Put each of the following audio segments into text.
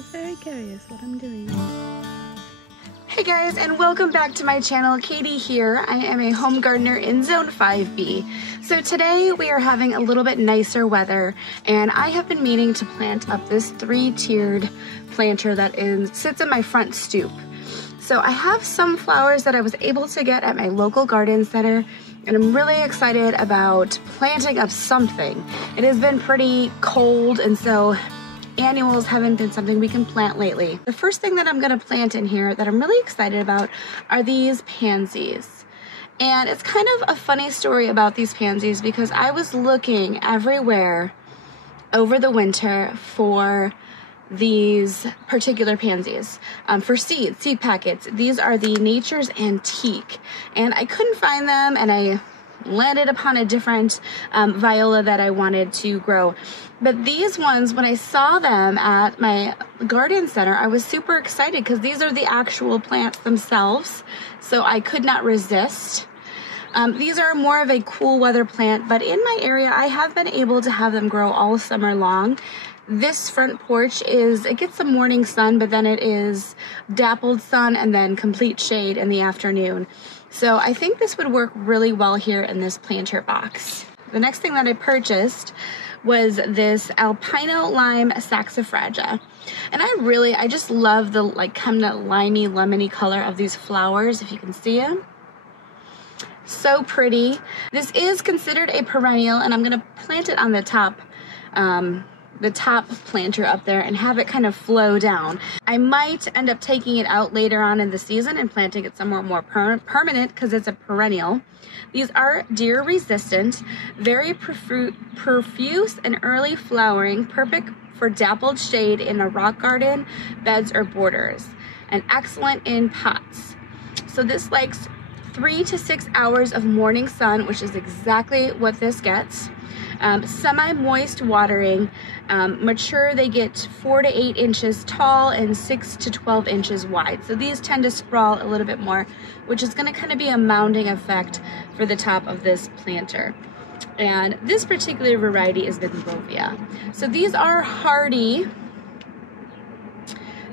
She's very curious what I'm doing. Hey guys, and welcome back to my channel. Katie here. I am a home gardener in Zone 5B. So today we are having a little bit nicer weather, and I have been meaning to plant up this 3-tiered planter that sits in my front stoop. So I have some flowers that I was able to get at my local garden center, and I'm really excited about planting up something. It has been pretty cold, and so annuals haven't been something we can plant lately. The first thing that I'm gonna plant in here that I'm really excited about are these pansies. And it's kind of a funny story about these pansies because I was looking everywhere over the winter for these particular pansies, for seed packets. These are the Nature's Antique, and I couldn't find them, and I landed upon a different viola that I wanted to grow. But these ones, when I saw them at my garden center, I was super excited because these are the actual plants themselves, so I could not resist. These are more of a cool weather plant, but in my area I have been able to have them grow all summer long. This front porch it gets some morning sun, but then it is dappled sun and then complete shade in the afternoon. So I think this would work really well here in this planter box. The next thing that I purchased was this Alpino lime Saxifrage. And I just love the kind of limey, lemony color of these flowers, if you can see them. So pretty. This is considered a perennial, and I'm gonna plant it on the top planter up there and have it kind of flow down. I might end up taking it out later on in the season and planting it somewhere more permanent because it's a perennial. These are deer resistant, very profuse and early flowering, perfect for dappled shade in a rock garden, beds, or borders, and excellent in pots. So this likes 3 to 6 hours of morning sun, which is exactly what this gets. Semi-moist watering. Mature, they get 4 to 8 inches tall and 6 to 12 inches wide. So these tend to sprawl a little bit more, which is going to kind of be a mounding effect for the top of this planter. And this particular variety is Viola. So these are hardy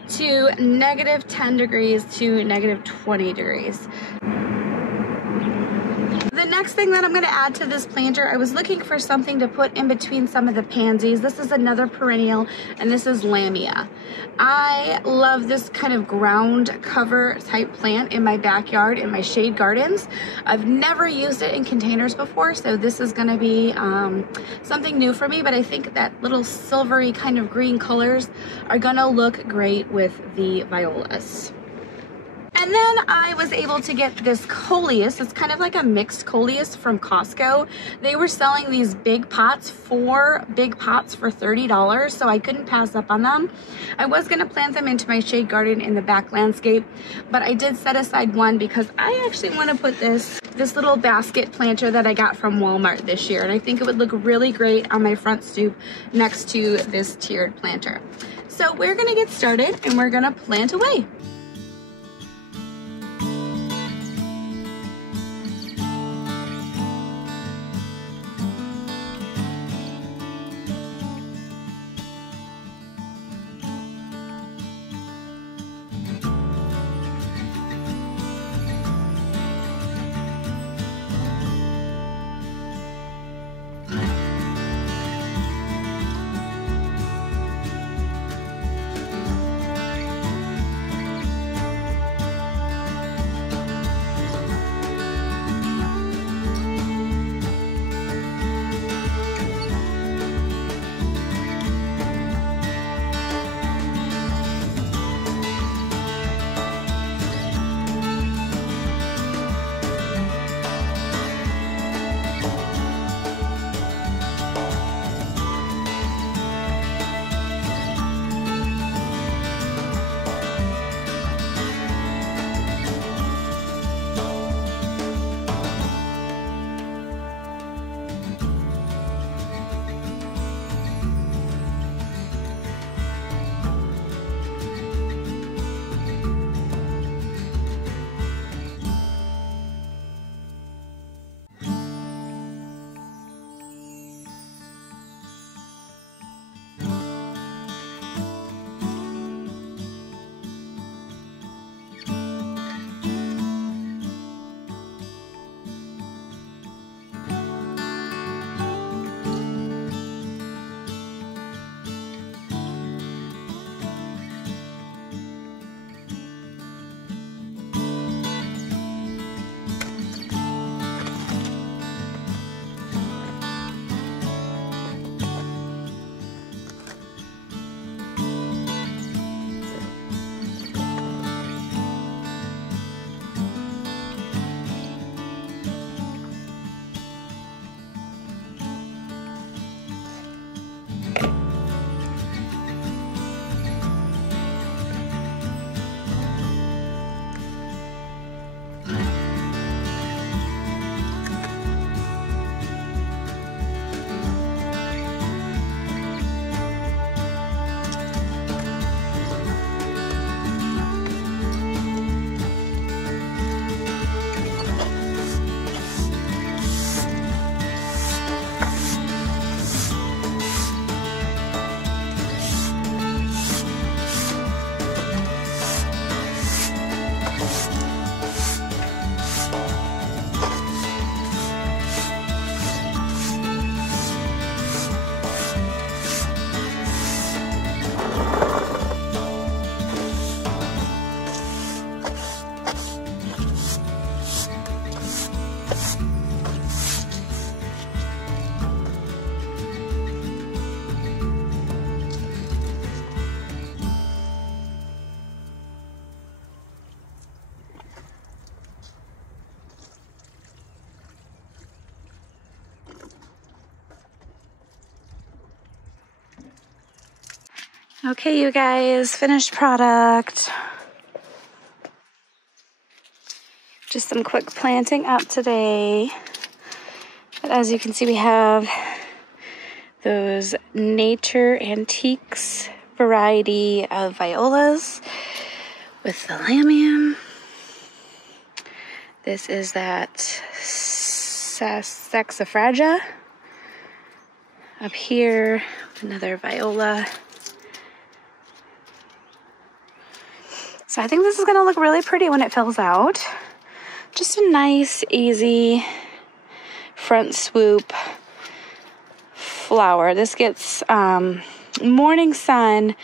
to -10 degrees to -20 degrees. The next thing that I'm going to add to this planter, I was looking for something to put in between some of the pansies. This is another perennial, and this is Lamium. I love this kind of ground cover type plant in my backyard, in my shade gardens. I've never used it in containers before, so this is going to be something new for me, but I think that little silvery kind of green colors are going to look great with the violas. And then I was able to get this coleus. It's kind of like a mixed coleus from Costco. They were selling these big pots, 4 big pots for $30, so I couldn't pass up on them. I was gonna plant them into my shade garden in the back landscape, but I did set aside one because I actually wanna put this little basket planter that I got from Walmart this year, and I think it would look really great on my front stoop next to this tiered planter. So we're gonna get started and we're gonna plant away. Okay, you guys, finished product. Just some quick planting up today. But as you can see, we have those Nature Antiques variety of violas with the Lamium. This is that Saxifrage. Up here, another viola. So I think this is gonna look really pretty when it fills out. Just a nice, easy front swoop flower. This gets morning sun,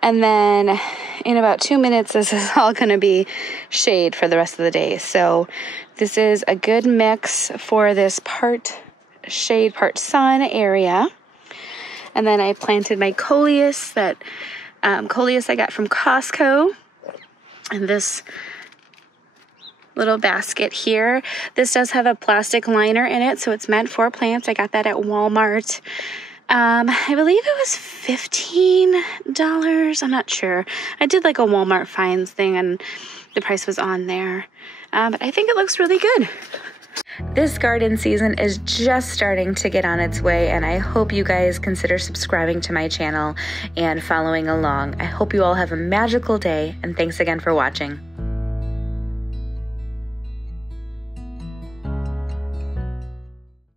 and then in about 2 minutes, this is all gonna be shade for the rest of the day. So this is a good mix for this part shade, part sun area. And then I planted my coleus, that coleus I got from Costco. And this little basket here. This does have a plastic liner in it, so it's meant for plants. I got that at Walmart. I believe it was $15. I'm not sure. I did like a Walmart finds thing and the price was on there. But I think it looks really good. This garden season is just starting to get on its way, and I hope you guys consider subscribing to my channel and following along. I hope you all have a magical day, and thanks again for watching.